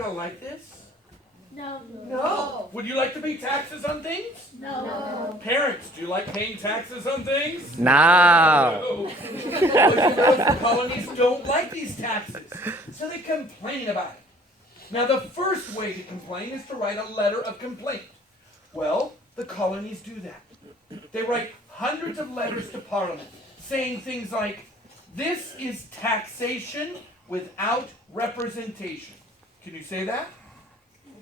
don't like this? No. No. Would you like to pay taxes on things? No. Parents, do you like paying taxes on things? No. The colonies don't like these taxes, so they complain about it. Now, the first way to complain is to write a letter of complaint. Well, the colonies do that. They write hundreds of letters to Parliament saying things like, "This is taxation without representation." Can you say that?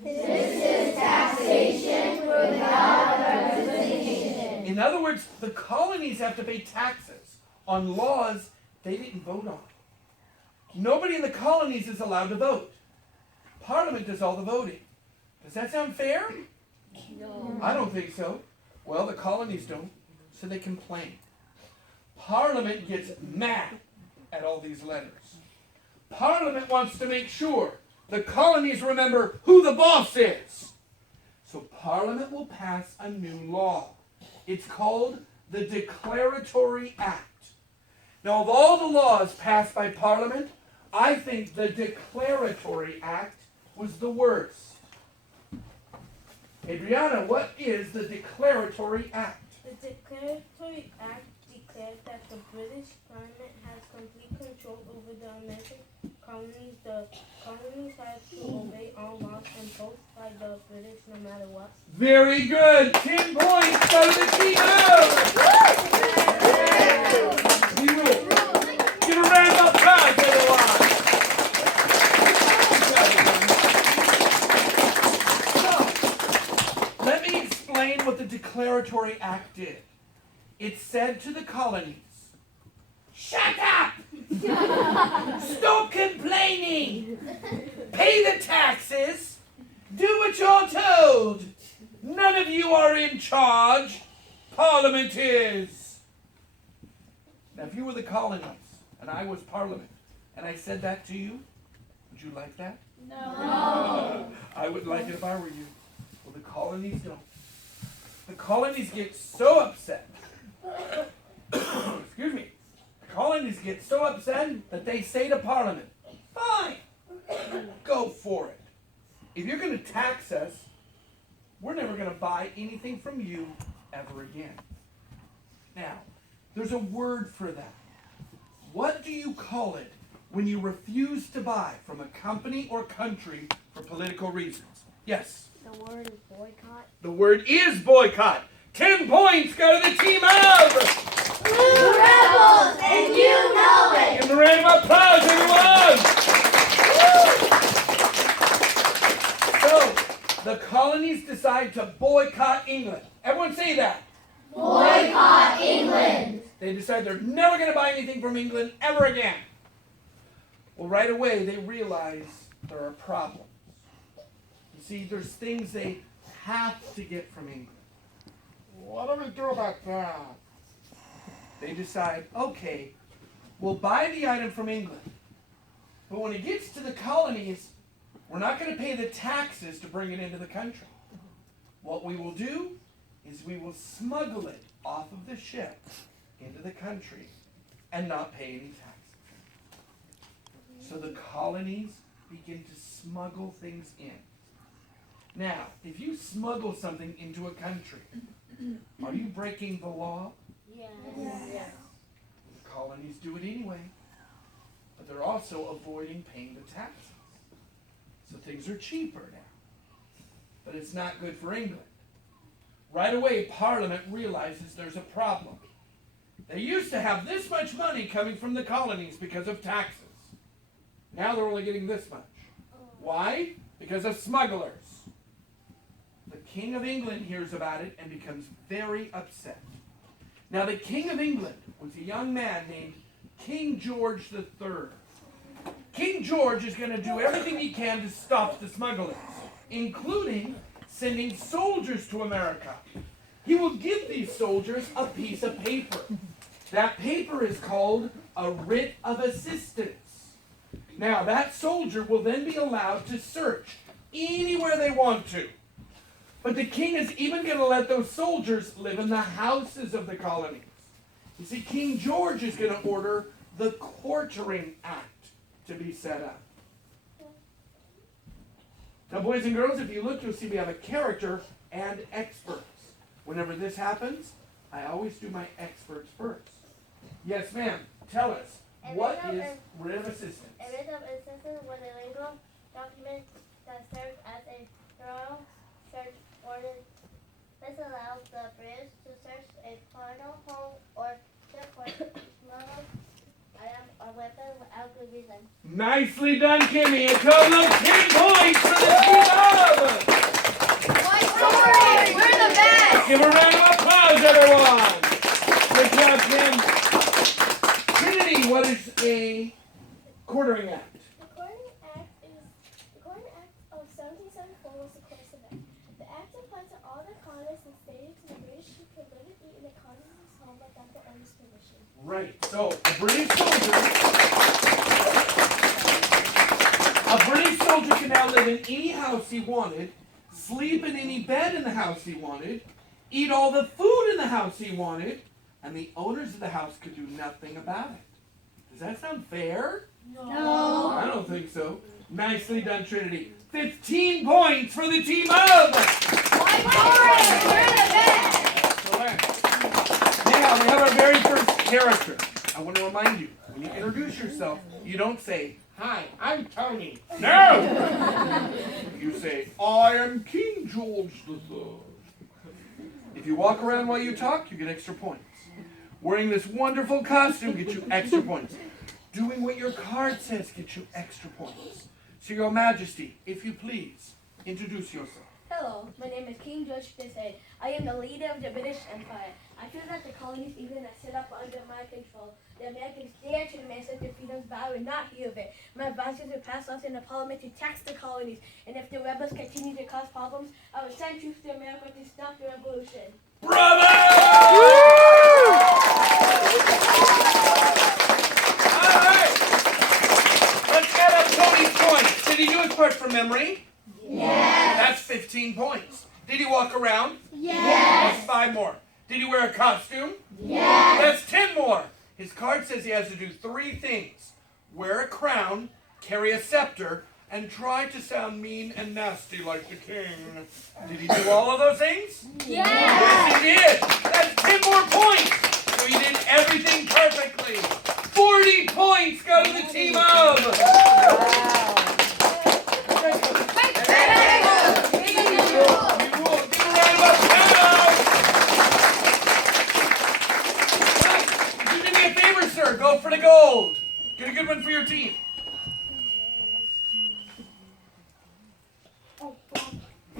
This is taxation without representation. In other words, the colonies have to pay taxes on laws they didn't vote on. Nobody in the colonies is allowed to vote. Parliament does all the voting. Does that sound fair? No. I don't think so. Well, the colonies don't, so they complain. Parliament gets mad at all these letters. Parliament wants to make sure the colonies remember who the boss is. So Parliament will pass a new law. It's called the Declaratory Act. Now, of all the laws passed by Parliament, I think the Declaratory Act was the worst. Adriana, what is the Declaratory Act? The Declaratory Act declares that the British Parliament has complete control over the American colonies. The colonies have to obey all laws imposed by the British no matter what. Very good. 10 points. Go to the team out. We will get a round of applause, everyone. So, let me explain what the Declaratory Act did. It said to the colonies, "Shut up! Stop complaining! Pay the taxes! Do what you're told! None of you are in charge! Parliament is!" Now, if you were the colonies, and I was Parliament, and I said that to you, would you like that? No. I would like it if I were you. Well, the colonies don't. The colonies get so upset. Excuse me. The colonies get so upset that they say to Parliament, "Fine, go for it. If you're going to tax us, we're never going to buy anything from you ever again." Now, there's a word for that. What do you call it when you refuse to buy from a company or country for political reasons? Yes? The word is boycott. The word is boycott. 10 points go to the team of Blue Rebels, and you know it. Give them a round of applause, everyone! So, the colonies decide to boycott England. Everyone say that. Boycott England. They decide they're never going to buy anything from England ever again. Well, right away, they realize there are problems. You see, there's things they have to get from England. What do we do about that? They decide, okay, we'll buy the item from England. But when it gets to the colonies, we're not going to pay the taxes to bring it into the country. What we will do is we will smuggle it off of the ship into the country and not pay any taxes. So the colonies begin to smuggle things in. Now, if you smuggle something into a country, are you breaking the law? Yes. The colonies do it anyway, but they're also avoiding paying the taxes. So things are cheaper now. But it's not good for England. Right away, Parliament realizes there's a problem. They used to have this much money coming from the colonies because of taxes. Now they're only getting this much. Why? Because of smugglers. The King of England hears about it and becomes very upset. Now, the King of England was a young man named King George III. King George is going to do everything he can to stop the smugglers, including sending soldiers to America. He will give these soldiers a piece of paper. That paper is called a writ of assistance. Now, that soldier will then be allowed to search anywhere they want to. But the king is even going to let those soldiers live in the houses of the colonies. You see, King George is going to order the Quartering Act to be set up. Now, boys and girls, if you look, you'll see we have a character and experts. Whenever this happens, I always do my experts first. Yes, ma'am. Tell us, what is writ of assistance? A writ of assistance was a legal document that served as a thorough search warrant. This allows the British to search a carnal home or ship for smuggled item or weapon without good reason. Nicely done, Kimmy. A total of 10 points for the team of. We're the best! Give a round of applause, everyone. Good job, Kim. Trinity, what is a quartering act? The Quartering Act of 1774 was the course of it. The act applied to all the colonists and stated to the British who could live and eat in the colonists' home without the owner's permission. Right. So a British soldier can now live in any house he wanted, sleep in any bed in the house he wanted, eat all the food in the house he wanted, and the owners of the house could do nothing about it. Does that sound fair? No. I don't think so. Nicely done, Trinity. 15 points for the team of. We're the best! Now, we have our very first character. I want to remind you, when you introduce yourself, you don't say, "Hi, I'm Tony." No! You say, "I am King George III." If you walk around while you talk, you get extra points. Wearing this wonderful costume gets you extra points. Doing what your card says gets you extra points. So, Your Majesty, if you please, introduce yourself. Hello, my name is King George III. I am the leader of the British Empire. I feel that the colonies even are set up under my control. The Americans dare to demand such a freedom's vow and not hear of it. My advisors will pass laws in the parliament to tax the colonies, and if the rebels continue to cause problems, I will send troops to America to stop the revolution. Bravo! All right. Let's add up Tony's points. Did he do his part from memory? Yes. That's 15 points. Did he walk around? Yes. That's 5 more. Did he wear a costume? Yes. That's 10 more. His card says he has to do 3 things. Wear a crown, carry a scepter, and try to sound mean and nasty like the king. Did he do all of those things? Yes. Yes, he did. That's 10 more points. So he did everything perfectly. 40 points go to the team of. Give a round of applause. If you do me a favor, sir, go for the gold. Get a good one for your team.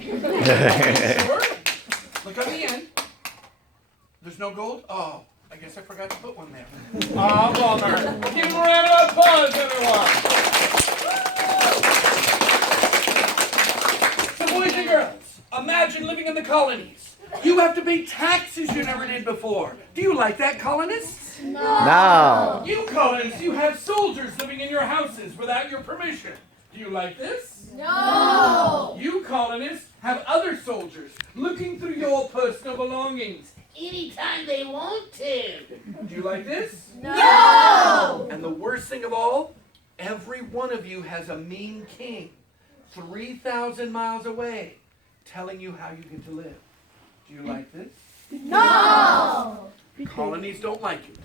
Sure. Look on the end. There's no gold? Oh, I guess I forgot to put one there. Ah, bummer. Give him a round of applause, everyone. So, boys and girls, imagine living in the colonies. You have to pay taxes you never did before. Do you like that, colonists? No. You colonists, you have soldiers living in your houses without your permission. Do you like this? No. You colonists have other soldiers looking through your personal belongings anytime they want to. Do you like this? No. And the worst thing of all, every one of you has a mean king 3,000 miles away telling you how you get to live. Do you like this? No. Colonies don't like it.